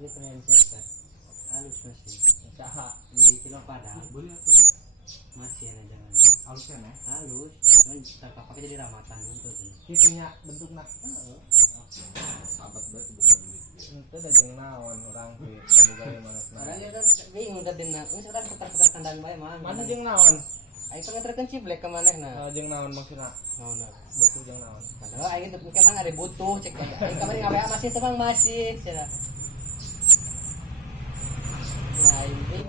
gitu handset halus masih Usaha di kilo padang Boleh tuh. masih ada jangan Halus kan ya? halus cuman terpakai jadi ramatan gitu kipinya bentuknya. Sahabat banget bukan duit. Itu ada jeung naon orang di boga manehna. orang ya kan bingung tadi nak ini sekarang putar-putar kandang bae mah Mana jeung naon? aing pengen ciblek ke manehna Jeung naon maksudna? naon Butuh jeung naon? padahal aing teh ke mana ada butuh cek aing kamari ngawe masih teh masih cenah nah ini